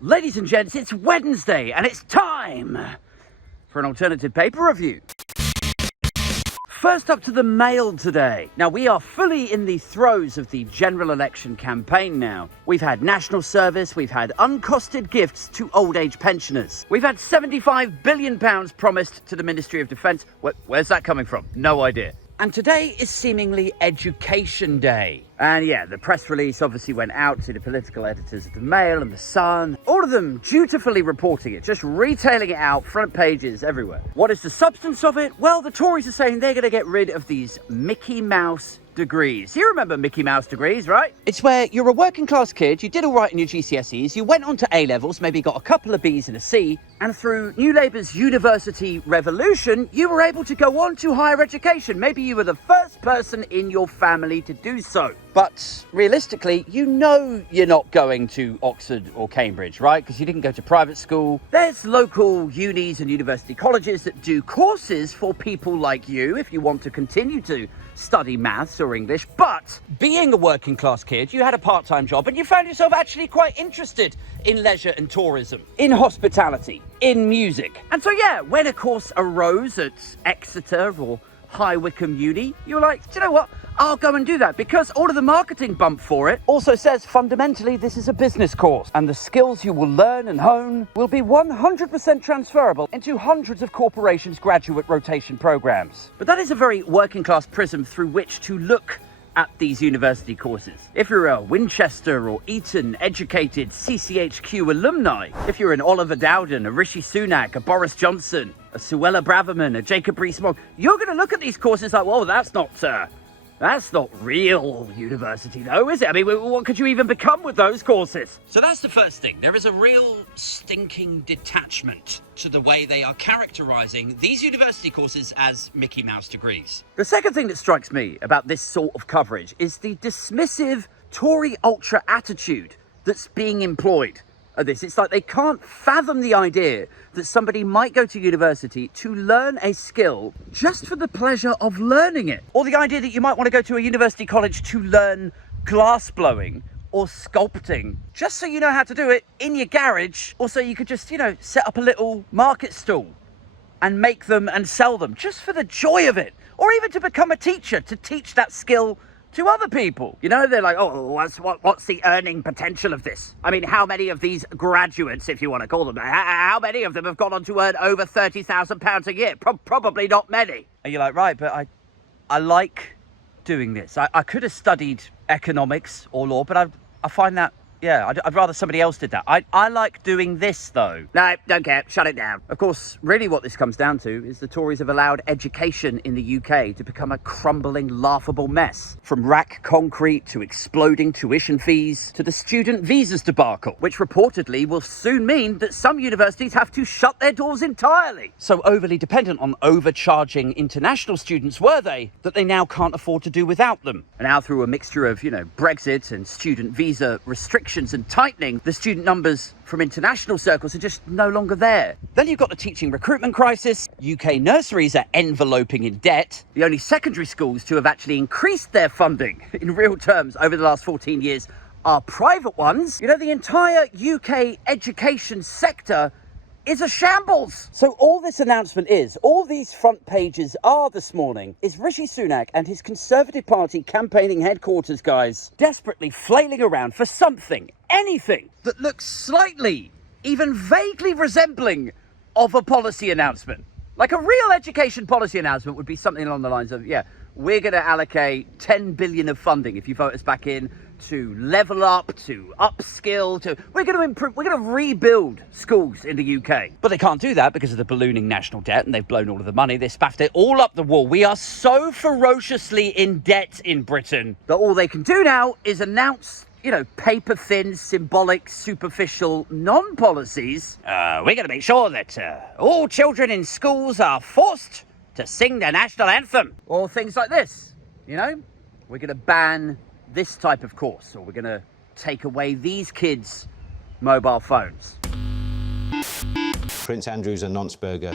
Ladies and gents, it's Wednesday and it's time for an alternative paper review. First up to the Mail today. Now, we are fully in the throes of the general election campaign now. We've had national service, we've had uncosted gifts to old age pensioners. We've had £75 billion promised to the Ministry of Defence. Where's that coming from? No idea. And today is seemingly Education Day. And yeah, the press release obviously went out to the political editors of the Mail and the Sun. All of them dutifully reporting it, just retailing it out, front pages everywhere. What is the substance of it? Well, the Tories are saying they're going to get rid of these Micky Mouse Degrees. You remember Micky Mouse Degrees, right? It's where you're a working class kid, you did all right in your GCSEs, you went on to A-levels, maybe got a couple of Bs and a C, and through New Labour's university revolution, you were able to go on to higher education. Maybe you were the first person in your family to do so. But realistically, you know you're not going to Oxford or Cambridge, right? Because you didn't go to private school. There's local unis and university colleges that do courses for people like you if you want to continue to study maths or English. But being a working class kid, you had a part-time job and you found yourself actually quite interested in leisure and tourism, in hospitality, in music. And so, yeah, when a course arose at Exeter or High Wycombe Uni, you were like, do you know what? I'll go and do that, because all of the marketing bump for it also says fundamentally this is a business course and the skills you will learn and hone will be 100% transferable into hundreds of corporations' graduate rotation programs. But that is a very working class prism through which to look at these university courses. If you're a Winchester or Eton educated CCHQ alumni, if you're an Oliver Dowden, a Rishi Sunak, a Boris Johnson, a Suella Braverman, a Jacob Rees-Mogg, you're going to look at these courses like, whoa, that's not real university though, is it? I mean, what could you even become with those courses? So that's the first thing. There is a real stinking detachment to the way they are characterising these university courses as Micky Mouse Degrees. The second thing that strikes me about this sort of coverage is the dismissive Tory ultra attitude that's being employed at this. It's like they can't fathom the idea that somebody might go to university to learn a skill just for the pleasure of learning it. Or the idea that you might want to go to a university college to learn glass blowing or sculpting, just so you know how to do it in your garage, or so you could just, set up a little market stall and make them and sell them just for the joy of it. Or even to become a teacher, to teach that skill to other people. They're like, oh, what's the earning potential of this? I mean, how many of these graduates, if you want to call them that, how many of them have gone on to earn over £30,000 a year? Probably not many. And you're like, right, but I like doing this. I could have studied economics or law, but I find that, I'd rather somebody else did that. I like doing this, though. No, don't care. Shut it down. Of course, really what this comes down to is the Tories have allowed education in the UK to become a crumbling, laughable mess. From rack concrete to exploding tuition fees to the student visas debacle, which reportedly will soon mean that some universities have to shut their doors entirely. So overly dependent on overcharging international students were they, that they now can't afford to do without them. And now through a mixture of, Brexit and student visa restrictions and tightening, the student numbers from international circles are just no longer there. Then you've got the teaching recruitment crisis. UK nurseries are enveloping in debt. The only secondary schools to have actually increased their funding in real terms over the last 14 years are private ones. The entire UK education sector is a shambles. So all this announcement is, all these front pages are this morning, is Rishi Sunak and his Conservative Party campaigning headquarters guys desperately flailing around for something, anything, that looks slightly, even vaguely resembling of a policy announcement. Like a real education policy announcement would be something along the lines of, we're going to allocate 10 billion of funding if you vote us back in, to level up, to upskill, we're going to improve, we're going to rebuild schools in the UK. But they can't do that because of the ballooning national debt, and they've blown all of the money. They spaffed it all up the wall. We are so ferociously in debt in Britain that all they can do now is announce, paper-thin, symbolic, superficial non-policies. We're going to make sure that all children in schools are forced to sing the national anthem. Or things like this, we're going to ban this type of course, or we're going to take away these kids' mobile phones. Prince Andrew's a nonce burger.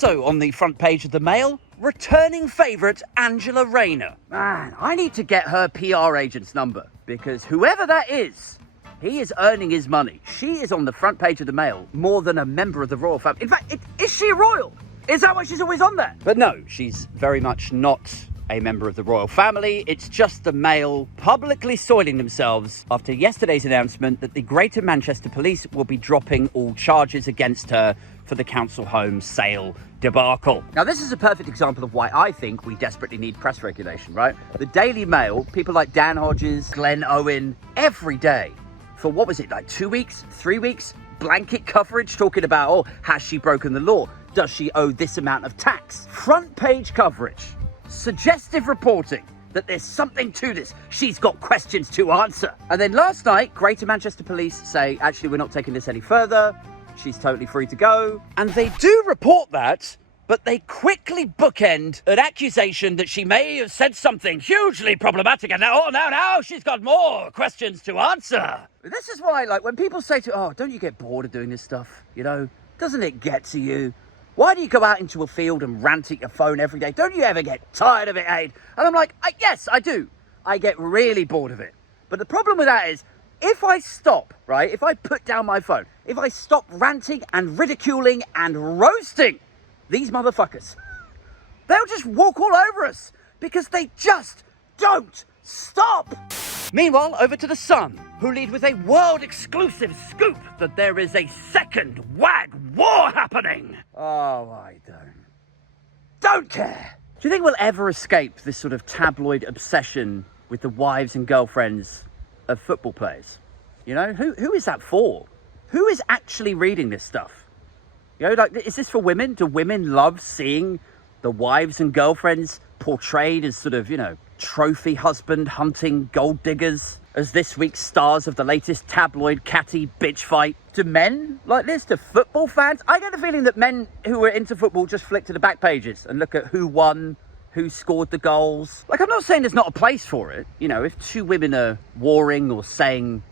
Also on the front page of the Mail, returning favourite Angela Rayner. Man, I need to get her PR agent's number, because whoever that is, he is earning his money. She is on the front page of the Mail more than a member of the royal family. In fact, is she royal? Is that why she's always on there? But no, she's very much not a member of the royal family. It's just the Mail publicly soiling themselves after yesterday's announcement that the Greater Manchester Police will be dropping all charges against her for the council home sale debacle. Now, this is a perfect example of why I think we desperately need press regulation, right? The Daily Mail, people like Dan Hodges, Glenn Owen, every day, for what was it, like 2 weeks, 3 weeks, blanket coverage talking about, oh, has she broken the law? Does she owe this amount of tax? Front page coverage, suggestive reporting that there's something to this. She's got questions to answer. And then last night, Greater Manchester Police say, actually, we're not taking this any further. She's totally free to go. And they do report that, but they quickly bookend an accusation that she may have said something hugely problematic. And now she's got more questions to answer. This is why, like, when people say to, oh, don't you get bored of doing this stuff? You know, doesn't it get to you? Why do you go out into a field and rant at your phone every day? Don't you ever get tired of it, Aid? And I'm like, yes, I do. I get really bored of it. But the problem with that is, if I stop, right, if I put down my phone, if I stop ranting and ridiculing and roasting these motherfuckers, they'll just walk all over us because they just don't stop. Meanwhile, over to the Sun, who lead with a world-exclusive scoop that there is a second WAG war happening. Oh, I don't care. Do you think we'll ever escape this sort of tabloid obsession with the wives and girlfriends of football players? You know, who is that for? Who is actually reading this stuff? You know, like, is this for women? Do women love seeing the wives and girlfriends portrayed as sort of, you know, trophy husband hunting gold diggers as this week's stars of the latest tabloid catty bitch fight? Do men like this? Do football fans? I get the feeling that men who are into football just flick to the back pages and look at who won, who scored the goals. Like, I'm not saying there's not a place for it. You know, if two women are warring or saying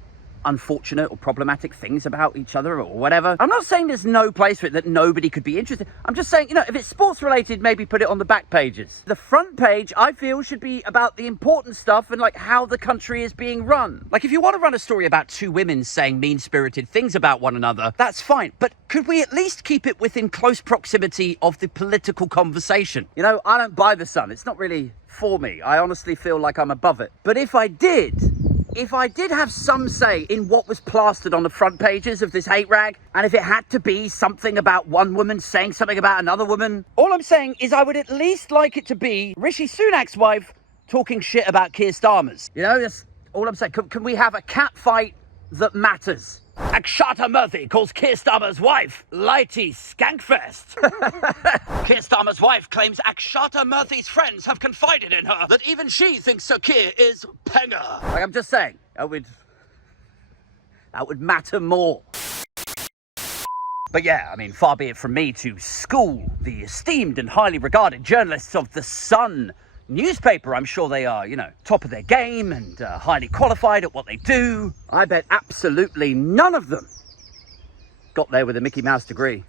unfortunate or problematic things about each other or whatever, I'm not saying there's no place for it, that nobody could be interested. I'm just saying, you know, if it's sports related, maybe put it on the back pages. The front page, I feel, should be about the important stuff and like how the country is being run. Like, if you want to run a story about two women saying mean-spirited things about one another, that's fine. But could we at least keep it within close proximity of the political conversation? You know, I don't buy the Sun. It's not really for me. I honestly feel like I'm above it. But if I did have some say in what was plastered on the front pages of this hate rag, and if it had to be something about one woman saying something about another woman, all I'm saying is I would at least like it to be Rishi Sunak's wife talking shit about Keir Starmer's. You know, that's all I'm saying. Can we have a cat fight that matters? Akshata Murthy calls Keir Starmer's wife Lighty Skankfest. Keir Starmer's wife claims Akshata Murthy's friends have confided in her that even she thinks Sir Keir is penger. Like, I'm just saying, that would matter more. But yeah, I mean, far be it from me to school the esteemed and highly regarded journalists of The Sun newspaper. I'm sure they are, you know, top of their game and highly qualified at what they do. I bet absolutely none of them got there with a Micky Mouse degree.